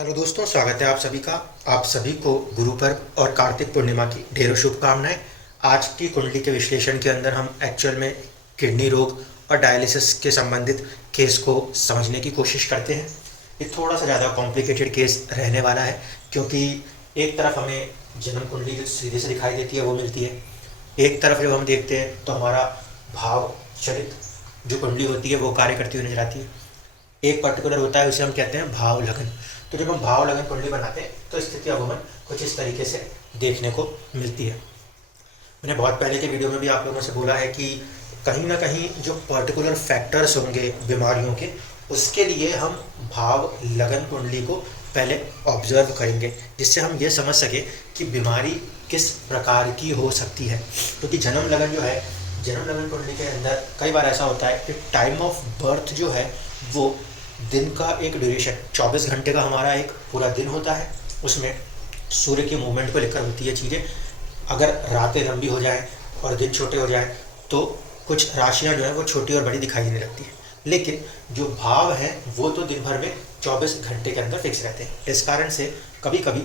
Hello दोस्तों, स्वागत है आप सभी का। आप सभी को गुरु पर्व और कार्तिक पूर्णिमा की ढेरों शुभकामनाएं। आज की कुंडली के विश्लेषण के अंदर हम एक्चुअल में किडनी रोग और डायलिसिस के संबंधित केस को समझने की कोशिश करते हैं। ये थोड़ा सा ज़्यादा कॉम्प्लिकेटेड केस रहने वाला है, क्योंकि एक तरफ हमें जन्म कुंडली जो सीधे से दिखाई देती है वो मिलती है, एक तरफ जब हम देखते हैं तो हमारा भाव चलित जो कुंडली होती है वो कार्य करती हुई नजर आती है। एक पर्टिकुलर होता है, उसे हम कहते हैं भाव लगन। तो जब हम भाव लगन कुंडली बनाते हैं तो स्थिति अवगमन कुछ इस तरीके से देखने को मिलती है। मैंने बहुत पहले के वीडियो में भी आप लोगों से बोला है कि कहीं ना कहीं जो पर्टिकुलर फैक्टर्स होंगे बीमारियों के, उसके लिए हम भाव लगन कुंडली को पहले ऑब्जर्व करेंगे, जिससे हम ये समझ सके कि बीमारी किस प्रकार की हो सकती है। क्योंकि जन्म लगन जो है, जन्म लगन कुंडली के अंदर कई बार ऐसा होता है कि टाइम ऑफ बर्थ जो है वो दिन का एक ड्यूरेशन 24 घंटे का हमारा एक पूरा दिन होता है। उसमें सूर्य की मूवमेंट को लेकर होती है चीज़ें। अगर रातें लंबी हो जाएं और दिन छोटे हो जाएं तो कुछ राशियां जो है वो छोटी और बड़ी दिखाई देने लगती हैं। लेकिन जो भाव हैं वो तो दिन भर में 24 घंटे के अंदर फिक्स रहते हैं। इस कारण से कभी कभी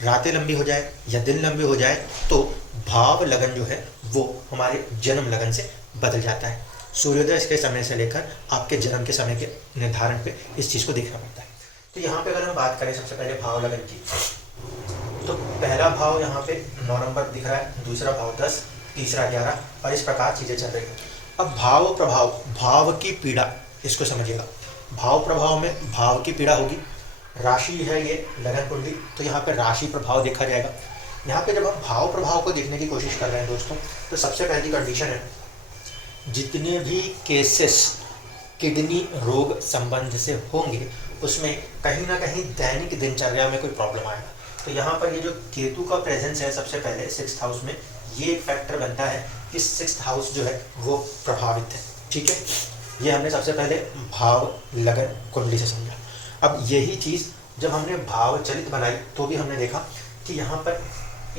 रातें लंबी हो जाए या दिन लंबे हो जाए तो भाव लगन जो है वो हमारे जन्म लगन से बदल जाता है। सूर्योदय के समय से लेकर आपके जन्म के समय के निर्धारण पे इस चीज़ को देखना पड़ता है। तो यहाँ पे अगर हम बात करें सबसे पहले भाव लगन की, तो पहला भाव यहाँ पे 9 नंबर दिख रहा है, दूसरा भाव 10, तीसरा 11 और इस प्रकार चीज़ें चल रही हैं। अब भाव प्रभाव, भाव की पीड़ा, इसको समझिएगा। भाव प्रभाव में भाव की पीड़ा होगी। राशि है ये लगन कुंडली, तो यहाँ पे राशि प्रभाव देखा जाएगा। यहाँ पे जब हम भाव प्रभाव को देखने की कोशिश कर रहे हैं दोस्तों, तो सबसे पहली कंडीशन है जितने भी केसेस किडनी रोग संबंध से होंगे उसमें कहीं ना कहीं दैनिक दिनचर्या में कोई प्रॉब्लम आएगा। तो यहाँ पर ये जो केतु का प्रेजेंस है सबसे पहले 6th हाउस में, ये एक फैक्टर बनता है कि 6th हाउस जो है वो प्रभावित है। ठीक है, ये हमने सबसे पहले भाव लगन कुंडली से समझा। अब यही चीज़ जब हमने भाव चलित बनाई तो भी हमने देखा कि यहाँ पर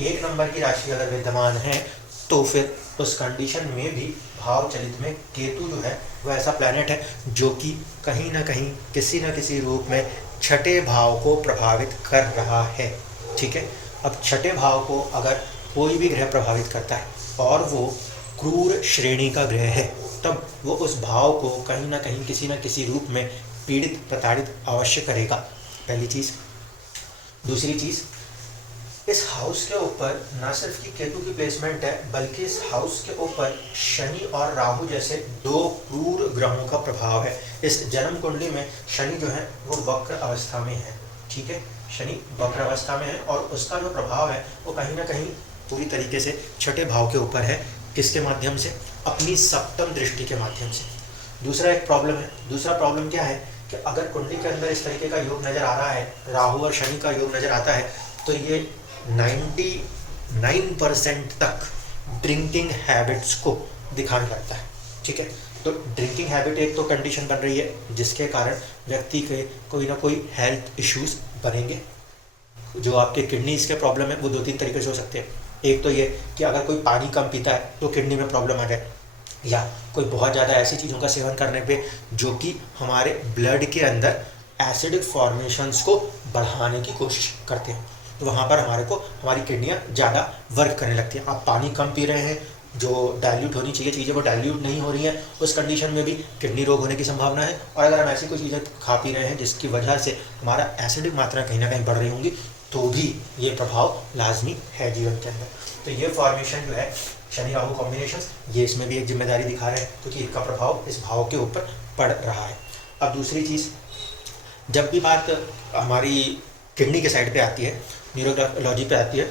1 नंबर की राशि अगर विद्यमान है तो फिर उस कंडीशन में भी भाव चलित में केतु जो है वह ऐसा प्लैनेट है जो कि कहीं ना कहीं किसी न किसी रूप में छठे भाव को प्रभावित कर रहा है। ठीक है, अब छठे भाव को अगर कोई भी ग्रह प्रभावित करता है और वो क्रूर श्रेणी का ग्रह है, तब वो उस भाव को कहीं ना कहीं किसी न किसी रूप में पीड़ित प्रताड़ित अवश्य करेगा, पहली चीज़। दूसरी चीज़, इस हाउस के ऊपर न सिर्फ की केतु की प्लेसमेंट है, बल्कि इस हाउस के ऊपर शनि और राहु जैसे 2 क्रूर ग्रहों का प्रभाव है। इस जन्म कुंडली में शनि जो है वो वक्र अवस्था में है। ठीक है, शनि वक्र अवस्था में है और उसका जो प्रभाव है वो कहीं ना कहीं पूरी तरीके से छठे भाव के ऊपर है। किसके माध्यम से? अपनी सप्तम दृष्टि के माध्यम से। दूसरा एक प्रॉब्लम है। दूसरा प्रॉब्लम क्या है कि अगर कुंडली के अंदर इस तरीके का योग नज़र आ रहा है, राहु और शनि का योग नज़र आता है, तो ये 99% तक ड्रिंकिंग हैबिट्स को दिखाने लगता है। ठीक है, तो ड्रिंकिंग हैबिट एक तो कंडीशन बन रही है जिसके कारण व्यक्ति के कोई ना कोई हेल्थ इश्यूज बनेंगे। जो आपके किडनीज के प्रॉब्लम है वो 2-3 तरीके से हो सकते हैं। एक तो ये कि अगर कोई पानी कम पीता है तो किडनी में प्रॉब्लम आ जाए, या कोई बहुत ज़्यादा ऐसी चीज़ों का सेवन करने पे जो कि हमारे ब्लड के अंदर एसिडिक फॉर्मेशंस को बढ़ाने की कोशिश करते हैं, तो वहाँ पर हमारी किडनियाँ ज़्यादा वर्क करने लगती हैं। आप पानी कम पी रहे हैं, जो डाइल्यूट होनी चाहिए चीज़ें वो डाइल्यूट नहीं हो रही हैं, उस कंडीशन में भी किडनी रोग होने की संभावना है। और अगर हम ऐसी कोई चीज़ें खा पी रहे हैं जिसकी वजह से हमारा एसिडिक मात्रा कहीं ना कहीं बढ़ रही होंगी, तो भी ये प्रभाव लाजमी है जीवन के अंदर। तो ये फॉर्मेशन जो है शनि राहु कॉम्बिनेशन, ये इसमें भी एक जिम्मेदारी दिखा रहे हैं, क्योंकि इनका प्रभाव इस भाव के ऊपर पड़ रहा है। अब दूसरी चीज़, जब भी बात हमारी किडनी के साइड पे आती है, न्यूरोलॉजी पे आती है,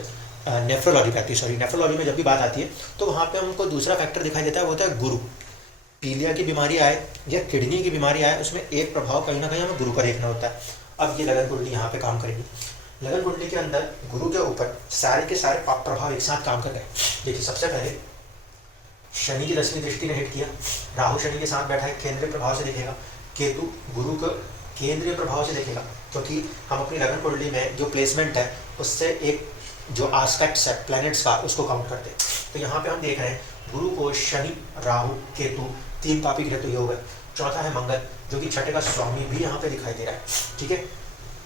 नेफ्रोलॉजी पे आती है, सॉरी नेफ्रोलॉजी में जब भी बात आती है, तो वहाँ पे हमको दूसरा फैक्टर दिखाई देता है, वो होता है गुरु। पीलिया की बीमारी आए या किडनी की बीमारी आए, उसमें एक प्रभाव कहीं ना कहीं हमें गुरु का देखना होता है। अब ये लगन कुंडली यहाँ पे काम करेगी। लगन कुंडली के अंदर गुरु के ऊपर सारे के सारे प्रभाव एक साथ काम कर रहे हैं। देखिए, सबसे पहले शनि की 10वीं दृष्टि ने हिट किया, राहु शनि के साथ बैठा है, केंद्रीय प्रभाव से देखेगा। केतु गुरु को केंद्रीय प्रभाव से देखेगा, क्योंकि हम अपनी लगन कुंडली में जो प्लेसमेंट है उससे एक जो आस्पेक्ट्स है प्लैनेट्स का उसको काउंट करते हैं। तो यहाँ पे हम देख रहे हैं गुरु को शनि राहु केतु 3 पापी ग्रह तो योग है। चौथा है मंगल, जो कि छठे का स्वामी भी यहाँ पे दिखाई दे रहा है। ठीक है,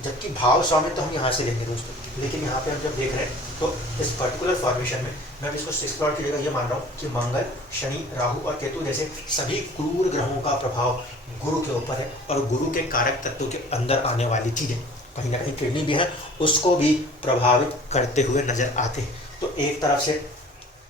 जबकि भाव स्वामित्व हम यहाँ से लेंगे दोस्तों। लेकिन यहाँ पे हम जब देख रहे हैं तो इस पर्टिकुलर फॉर्मेशन में मैं इसको 6 प्लॉट की जगह ये मान रहा हूँ कि मंगल, शनि, राहु और केतु जैसे सभी क्रूर ग्रहों का प्रभाव गुरु के ऊपर है, और गुरु के कारक तत्वों के अंदर आने वाली चीज़ें कहीं ना कहीं किडनी भी है, उसको भी प्रभावित करते हुए नजर आते हैं। तो एक तरफ से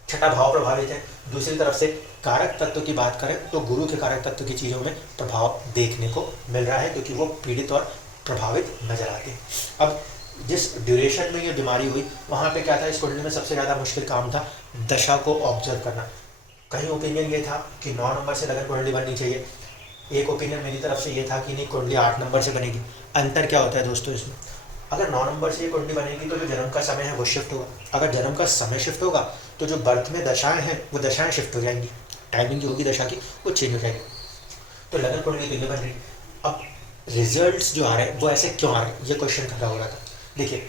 छठा भाव प्रभावित है, दूसरी तरफ से कारक तत्व की बात करें तो गुरु के कारक तत्व की चीज़ों में प्रभाव देखने को मिल रहा है, क्योंकि वो पीड़ित और प्रभावित नजर आते हैं। अब जिस ड्यूरेशन में ये बीमारी हुई वहाँ पे क्या था, इस कुंडली में सबसे ज़्यादा मुश्किल काम था दशा को ऑब्जर्व करना। कहीं ओपिनियन ये था कि 9 नंबर से लगन कुंडली बननी चाहिए, एक ओपिनियन मेरी तरफ से ये था कि नहीं कुंडली 8 नंबर से बनेगी। अंतर क्या होता है दोस्तों इसमें, अगर 9 नंबर से ये कुंडली बनेगी तो जो जन्म का समय है वो शिफ्ट होगा, अगर जन्म का समय शिफ्ट होगा तो जो बर्थ में दशाएं हैं वो दशाएं शिफ्ट हो जाएंगी, टाइमिंग जो होगी दशा की वो चेंज हो जाएगी। तो लगन कुंडली तो ये बन रही। अब रिजल्ट्स जो आ रहे हैं वो ऐसे क्यों आ रहे हैं, ये क्वेश्चन खड़ा हो रहा था। देखिए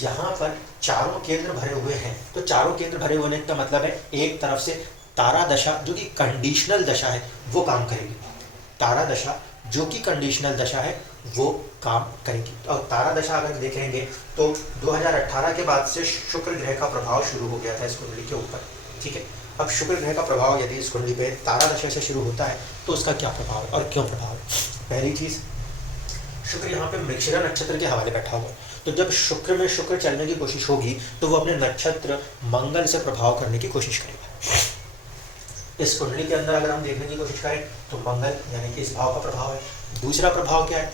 यहाँ पर चारों केंद्र भरे हुए हैं, तो चारों केंद्र भरे होने का मतलब है एक तरफ से तारा दशा जो कि कंडीशनल दशा है वो काम करेगी, तारा दशा जो कि कंडीशनल दशा है वो काम करेगी। और तारा दशा अगर देखेंगे तो 2018 के बाद से शुक्र ग्रह का प्रभाव शुरू हो गया था इस कुंडली के ऊपर, ठीक है। अब शुक्र ग्रह का प्रभाव यदि इस कुंडली पे तारा दशा से शुरू होता है तो उसका क्या प्रभाव है और क्यों प्रभाव है। पहली चीज़, शुक्र यहाँ पे मृगशिरा नक्षत्र के हवाले बैठा हुआ है, तो जब शुक्र में शुक्र चलने की कोशिश होगी तो वो अपने नक्षत्र मंगल से प्रभाव करने की कोशिश करेगा। इस कुंडली के अंदर अगर हम देखने की कोशिश करें तो मंगल यानी कि इस भाव का प्रभाव है। दूसरा प्रभाव क्या है,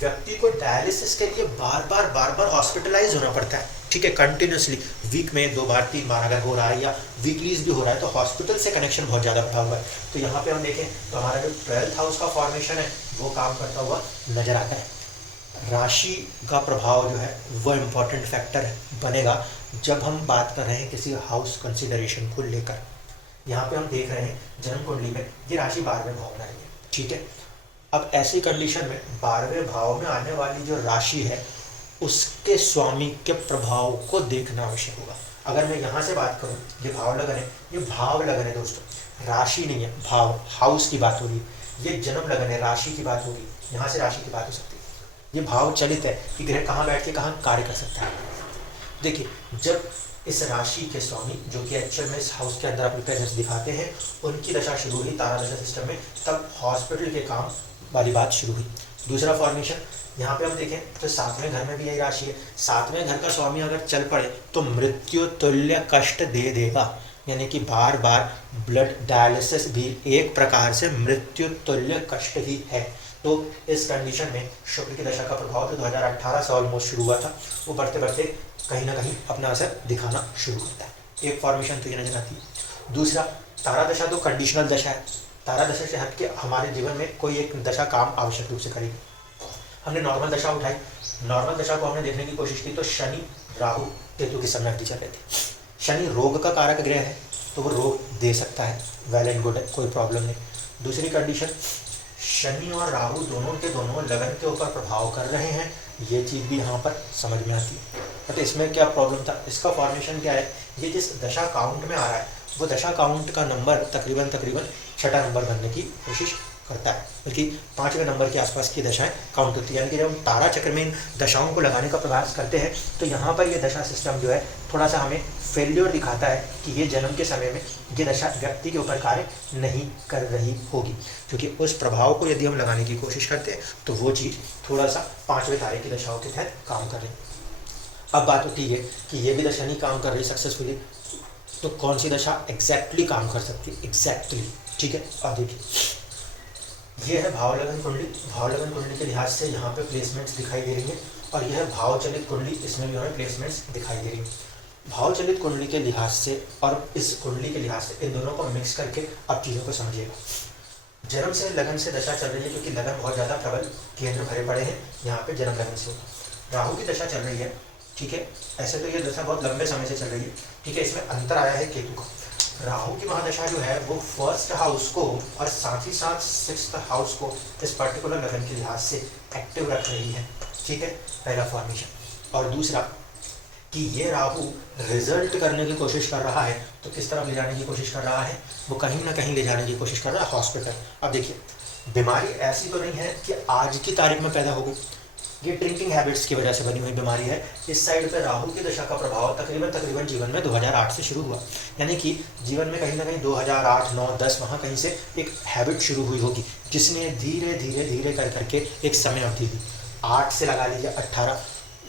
व्यक्ति को डायलिसिस के लिए बार बार हॉस्पिटलाइज होना पड़ता है, ठीक है, कंटिन्यूसली वीक में 2 बार 3 बार अगर हो रहा है या वीकलीज भी हो रहा है तो हॉस्पिटल से कनेक्शन बहुत ज़्यादा बढ़ा हुआ है। तो यहाँ पे हम देखें तो हमारा जो 12th हाउस का फॉर्मेशन है वो काम करता हुआ नजर आता है। राशि का प्रभाव जो है वो इम्पॉर्टेंट फैक्टर बनेगा जब हम बात कर रहे हैं किसी हाउस कंसिडरेशन को लेकर। यहाँ पे हम देख रहे हैं जन्म कुंडली में ये राशि 12वें भाव में आई है, ठीक है। अब ऐसी कंडीशन में 12वें भाव में आने वाली जो राशि है उसके स्वामी के प्रभाव को देखना आवश्यक होगा। अगर मैं यहाँ से बात करूँ, ये भाव लगन है, ये भाव लगन है दोस्तों, राशि नहीं है, भाव हाउस की बात होगी। ये जन्म लगन है, राशि की बात होगी, यहाँ से राशि की बात हो सकती है। ये भाव चलित है कि ग्रह कहाँ बैठ के कहाँ कार्य कर सकता है। देखिए जब इस राशि के स्वामी जो कि एक्चुअल में इस हाउस के अंदर अपनी प्रेजेंस दिखाते हैं उनकी दशा शुरू हुई तारा दशा सिस्टम में, तब हॉस्पिटल के काम वाली बात शुरू हुई। दूसरा फॉर्मेशन यहाँ पे हम देखें तो 7वें घर में भी यही राशि है। 7वें घर का स्वामी अगर चल पड़े तो मृत्यु तुल्य कष्ट दे देगा, यानी कि बार बार ब्लड डायलिसिस भी एक प्रकार से मृत्यु तुल्य कष्ट ही है। तो इस कंडीशन में शुक्र की दशा का प्रभाव जो 2018 से ऑलमोस्ट शुरू हुआ था वो बढ़ते बढ़ते कहीं ना कहीं अपना असर दिखाना शुरू करता है। एक फॉर्मेशन तो ये नजर आती है। दूसरा, तारा दशा तो कंडीशनल दशा है, तारा दशा से हट के हमारे जीवन में कोई एक दशा काम आवश्यक रूप से करेगी। हमने नॉर्मल दशा उठाई, नॉर्मल दशा को हमने देखने की कोशिश की तो शनि राहु केतु की समय चल रहे थे। शनि रोग का कारक ग्रह है तो वो रोग दे सकता है, वेल एंड गुड है, कोई प्रॉब्लम नहीं। दूसरी कंडीशन, शनि और राहु दोनों के दोनों लगन के ऊपर प्रभाव कर रहे हैं, ये चीज़ भी यहाँ पर समझ में आती है। तो इसमें क्या प्रॉब्लम था, इसका फॉर्मेशन क्या है, ये जिस दशा काउंट में आ रहा है वो दशा काउंट का नंबर तकरीबन 6ठा नंबर बनने की कोशिश करता है, बल्कि 5वें नंबर के आसपास की दशाएं काउंट होती है। यानी कि जब हम तारा चक्र में इन दशाओं को लगाने का प्रयास करते हैं तो यहाँ पर ये दशा सिस्टम जो है थोड़ा सा हमें फेल्योर दिखाता है कि ये जन्म के समय में ये दशा व्यक्ति के ऊपर कार्य नहीं कर रही होगी, क्योंकि उस प्रभाव को यदि हम लगाने की कोशिश करते हैं तो वो चीज़ थोड़ा सा 5वें तारे की दशाओं के तहत काम कर रही है। अब बात होती है कि ये भी दशा नहीं काम कर रही सक्सेसफुली, तो कौन सी दशा एग्जैक्टली काम कर सकती है एग्जैक्टली, ठीक है। अब देखिए ये है भाव लगन कुंडली, भाव लगन कुंडली के लिहाज से यहाँ पे प्लेसमेंट्स दिखाई दे रही है, और यह है भाव चलित कुंडली, इसमें भी हमें प्लेसमेंट्स दिखाई दे रही है। भाव चलित कुंडली के लिहाज से और इस कुंडली के लिहाज से इन दोनों को मिक्स करके आप चीज़ों को समझिएगा। जन्म से लगन से दशा चल रही है क्योंकि लगन बहुत ज़्यादा प्रबल केंद्र भरे पड़े हैं, यहाँ पे जन्म लगन से होगा। राहु की दशा चल रही है, ठीक है, ऐसे तो ये दशा बहुत लंबे समय से चल रही है, ठीक है। इसमें अंतर आया है केतु का। राहु की महादशा जो है वो 1st हाउस को और साथ ही साथ 6th हाउस को इस पर्टिकुलर लगन के लिहाज से एक्टिव रख रही है, ठीक है, पहला फॉर्मेशन। और दूसरा कि ये राहु रिजल्ट करने की कोशिश कर रहा है, तो किस तरफ ले जाने की कोशिश कर रहा है, वो कहीं ना कहीं ले जाने की कोशिश कर रहा है हॉस्पिटल। अब देखिए बीमारी ऐसी तो नहीं है कि आज की तारीख में पैदा हो गई, ये ड्रिंकिंग हैबिट्स की वजह से बनी हुई बीमारी है। इस साइड पे राहु की दशा का प्रभाव तकरीबन जीवन में 2008 से शुरू हुआ, यानी कि जीवन में कहीं ना कहीं 2008, 9, 10 वहाँ कहीं से एक हैबिट शुरू हुई होगी, जिसने धीरे धीरे धीरे कर करके एक समय अवधि दी। 8 से लगा लीजिए 18,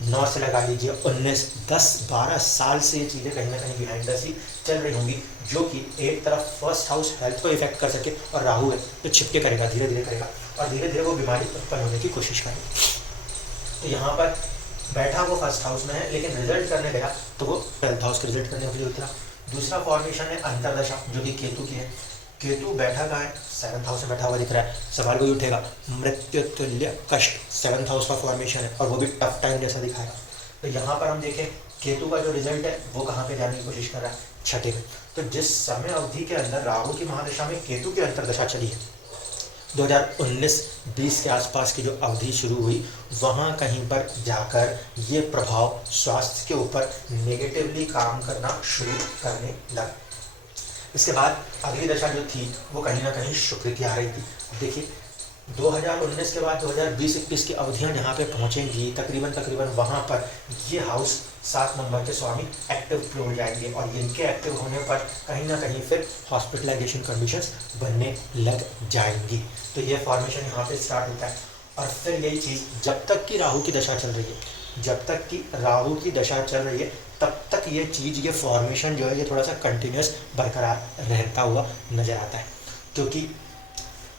9 से लगा लीजिए 19, 10, 12 साल से ये चीज़ें कहीं ना कहीं बिहाइंड द सीन चल रही होंगी, जो कि एक तरफ फर्स्ट हाउस हेल्थ को इफेक्ट कर सके, और राहु है तो छिपके करेगा, धीरे धीरे करेगा, और धीरे धीरे वो बीमारी उत्पन्न होने की कोशिश करेगी। तो यहाँ पर बैठा वो फर्स्ट हाउस में है, लेकिन रिजल्ट करने गया तो वो 12th हाउस के रिजल्ट करने के लिए उतरा। दूसरा फॉर्मेशन है अंतरदशा, जो कि केतु की है। केतु बैठा कहाँ है? 7th हाउस में बैठा हुआ दिख रहा है। सवाल कोई उठेगा, मृत्यु तुल्य कष्ट 7th हाउस का फॉर्मेशन है, और वो भी टफ टाइम जैसा दिखाएगा। तो यहाँ पर हम देखें केतु का जो रिजल्ट है वो कहाँ पे जाने की कोशिश कर रहा है? छठे में। तो जिस समय अवधि के अंदर राहु की महादशा में केतु की अंतरदशा चली है, 2019-20 के आसपास की जो अवधि शुरू हुई, वहाँ कहीं पर जाकर ये प्रभाव स्वास्थ्य के ऊपर नेगेटिवली काम करना शुरू करने लगा। इसके बाद अगली दशा जो थी वो कहीं ना कहीं शुक्र की आ रही थी। देखिए 2019 के बाद 2020-21 की अवधियां जहाँ पे पहुँचेंगी, तकरीबन वहाँ पर ये हाउस 7 नंबर के स्वामी एक्टिव हो जाएंगे, और इनके एक्टिव होने पर कहीं ना कहीं फिर हॉस्पिटलाइजेशन कंडीशंस बनने लग जाएंगी। तो ये फॉर्मेशन यहाँ पे स्टार्ट होता है। और फिर यही चीज़ जब तक कि राहु की दशा चल रही है, तब तक ये चीज़, ये फॉर्मेशन जो है ये थोड़ा सा कंटिन्यूस बरकरार रहता हुआ नज़र आता है, क्योंकि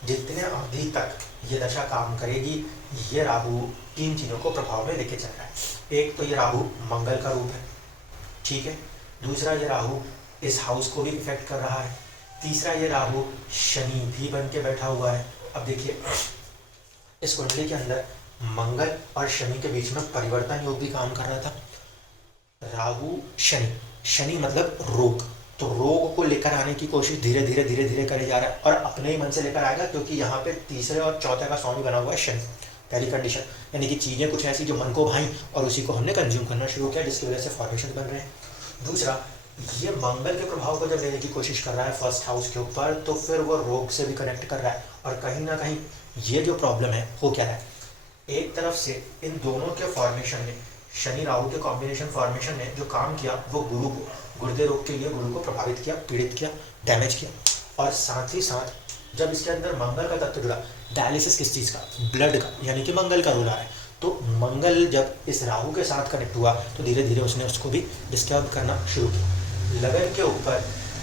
जितने अवधि तक ये दशा काम करेगी, ये राहु 3 चीज़ों को प्रभाव में लेके चल रहा है। एक तो ये राहु मंगल का रूप है, ठीक है। दूसरा ये राहु इस हाउस को भी इफेक्ट कर रहा है। तीसरा ये राहु शनि भी बन के बैठा हुआ है। अब देखिए इस कुंडली के अंदर मंगल और शनि के बीच में परिवर्तन योग भी काम कर रहा था। राहु शनि मतलब रोग, तो रोग को लेकर आने की कोशिश धीरे धीरे करे जा रहा है, और अपने ही मन से लेकर आएगा, क्योंकि यहाँ पे तीसरे और चौथे का स्वामी बना हुआ है शनि। पहली कंडीशन, यानी कि चीज़ें कुछ ऐसी जो मन को भाई और उसी को हमने कंज्यूम करना शुरू किया, जिसकी वजह से फॉर्मेशन बन रहे हैं। दूसरा, ये मंगल के प्रभाव को जब लेने की कोशिश कर रहा है फर्स्ट हाउस के ऊपर, तो फिर वो रोग से भी कनेक्ट कर रहा है, और कहीं ना कहीं ये जो प्रॉब्लम है हो क्या रहा है, एक तरफ से इन दोनों के फॉर्मेशन ने, शनि राहु के कॉम्बिनेशन फॉर्मेशन ने जो काम किया वो गुरु को, गुर्दे रोग के लिए गुरु को प्रभावित किया, पीड़ित किया, डैमेज किया। और साथ ही साथ जब इसके अंदर मंगल का तत्व जुड़ा, डायलिसिस किस चीज़ का? ब्लड का, यानी कि मंगल का रोल आ रहा है। तो मंगल जब इस राहु के साथ कनेक्ट हुआ तो धीरे धीरे उसने उसको भी डिस्टर्ब करना शुरू किया। लगन के ऊपर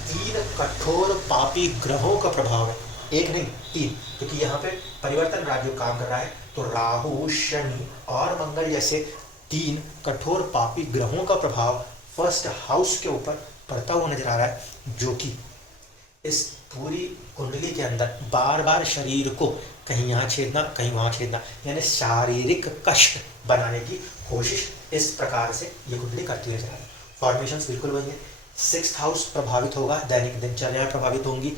3 कठोर पापी ग्रहों का प्रभाव है, एक नहीं 3, क्योंकि यहाँ पे परिवर्तन राज्य काम कर रहा है। तो राहु, शनि और मंगल जैसे 3 कठोर पापी ग्रहों का प्रभाव फर्स्ट हाउस के ऊपर पड़ता हुआ नजर आ रहा है, जो कि इस पूरी कुंडली के अंदर बार बार शरीर को कहीं यहाँ छेदना, कहीं वहाँ छेदना, यानी शारीरिक कष्ट बनाने की कोशिश इस प्रकार से ये कुंडली करती हुई नजर आ रही है। फॉर्मेशंस बिल्कुल वही है। 6th हाउस प्रभावित होगा, दैनिक दिनचर्याएं प्रभावित होंगी।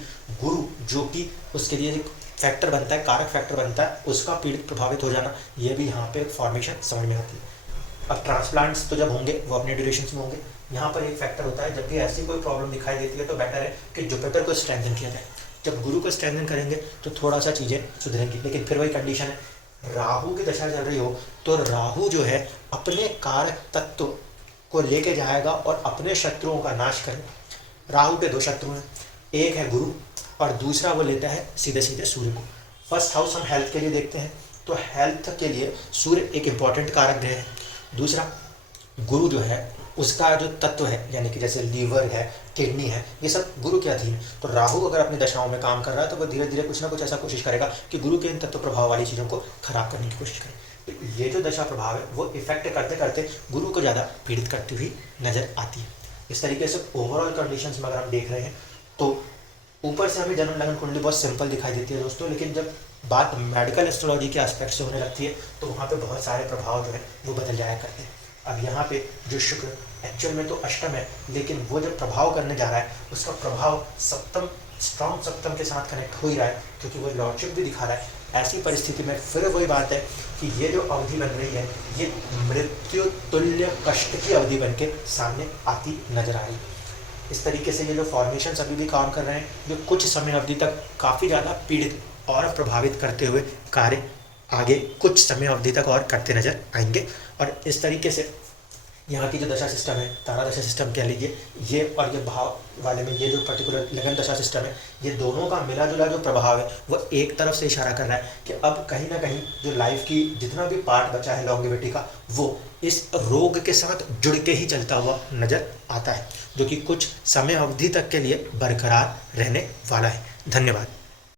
गुरु जो कि उसके लिए एक फैक्टर बनता है, कारक फैक्टर बनता है, उसका पीड़ित प्रभावित हो जाना, ये भी यहाँ पे फॉर्मेशन समझ में आती है। अब ट्रांसप्लांट्स तो जब होंगे वो अपने ड्यूरेशन में होंगे। यहाँ पर एक फैक्टर होता है, जब भी ऐसी कोई प्रॉब्लम दिखाई देती है तो बेटर है कि जुपिटर को स्ट्रेंथन किया जाए। जब गुरु को स्ट्रेंथन करेंगे तो थोड़ा सा चीज़ें सुधरेंगी, लेकिन फिर वही कंडीशन है, राहु की दशा चल रही हो तो राहु जो है अपने कारक तत्व को लेके जाएगा और अपने शत्रुओं का नाश करेगा। राहु के 2 शत्रु हैं, एक है गुरु और दूसरा वो लेता है सीधे सीधे सूर्य को। फर्स्ट हाउस हम हेल्थ के लिए देखते हैं, तो हेल्थ के लिए सूर्य एक इम्पॉर्टेंट कारक ग्रह है। दूसरा, गुरु जो है उसका जो तत्व है, यानी कि जैसे लीवर है, किडनी है, ये सब गुरु के अधीन। तो राहु अगर अपनी दशाओं में काम कर रहा है तो वो धीरे धीरे कुछ ना कुछ ऐसा कोशिश करेगा कि गुरु के इन तत्व प्रभाव वाली चीज़ों को खराब करने की कोशिश करे। तो ये जो दशा प्रभाव है वो इफेक्ट करते करते गुरु को ज़्यादा पीड़ित करती हुई नजर आती है। इस तरीके से ओवरऑल कंडीशंस में अगर हम देख रहे हैं तो ऊपर से हमें जन्म लगन कुंडली बहुत सिंपल दिखाई देती है दोस्तों, लेकिन जब बात मेडिकल एस्ट्रोलॉजी के एस्पेक्ट से होने लगती है तो वहाँ पे बहुत सारे प्रभाव जो है वो बदल जाया करते हैं। अब यहाँ पे जो शुक्र एक्चुअल में तो अष्टम है, लेकिन वो जब प्रभाव करने जा रहा है उसका प्रभाव सप्तम, स्ट्रॉन्ग सप्तम के साथ कनेक्ट हो ही रहा है, क्योंकि वो लॉर्डशिप भी दिखा रहा है। ऐसी परिस्थिति में फिर वही बात है कि ये जो अवधि बन रही है ये मृत्यु तुल्य कष्ट की अवधि बन के सामने आती नजर आ रही है। इस तरीके से ये जो फॉर्मेशंस अभी भी काम कर रहे हैं, जो कुछ समय अवधि तक काफ़ी ज़्यादा पीड़ित और प्रभावित करते हुए कार्य आगे कुछ समय अवधि तक और करते नजर आएंगे। और इस तरीके से यहाँ की जो दशा सिस्टम है, तारा दशा सिस्टम कह लीजिए, ये और ये भाव वाले में ये जो पर्टिकुलर लगन दशा सिस्टम है, ये दोनों का मिला जुला जो प्रभाव है वो एक तरफ से इशारा कर रहा है कि अब कहीं ना कहीं जो लाइफ की जितना भी पार्ट बचा है लॉन्गेविटी का, वो इस रोग के साथ जुड़ के ही चलता हुआ नजर आता है, जो कि कुछ समय अवधि तक के लिए बरकरार रहने वाला है। धन्यवाद।